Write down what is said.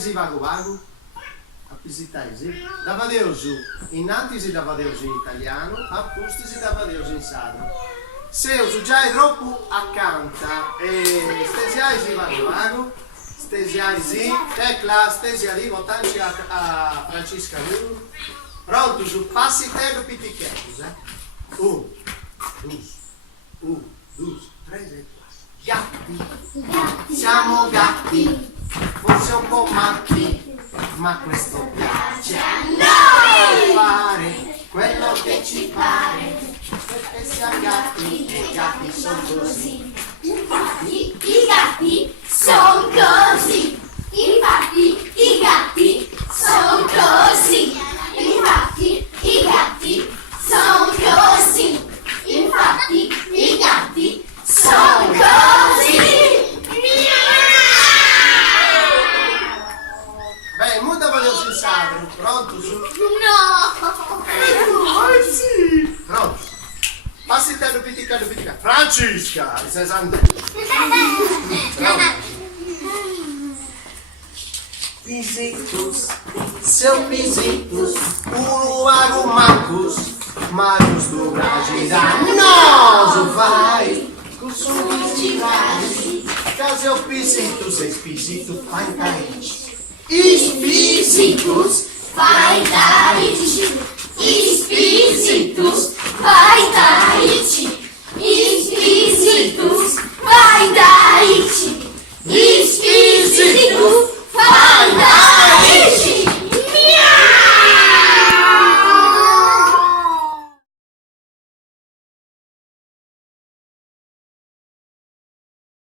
si vago vago? Appisitai, dava Deus innanzi si dava Deus in italiano, appusti si dava Deus in sardo. Se uso già troppo accanta e stesiai si vago, stesiai si, tecla stesi arrivo tanti a Francesca Luru, pronto su passi te pitichetus, 1, 2, 3 e 4. Gatti, siamo gatti, forse un po' matti, ma questo piace a noi fare quello che ci pare, perché siamo gatti e i gatti sono così. Infatti i gatti sono così. Infatti i gatti sono così. Infatti i gatti sono così. Infatti i gatti sono così. Beh, molto volevo sensare, pronto su? No! Sì! Pronto. Passi te pitica. Francesca, sei santa. Pisitus, seu pisitus, uruago macus, Marcos do Bragida, nós vai, com som de raiz, caso eu pisitus, espísito, vai cair. Espísitos vai dar-te. Espísitos vai dar-te. Espísitos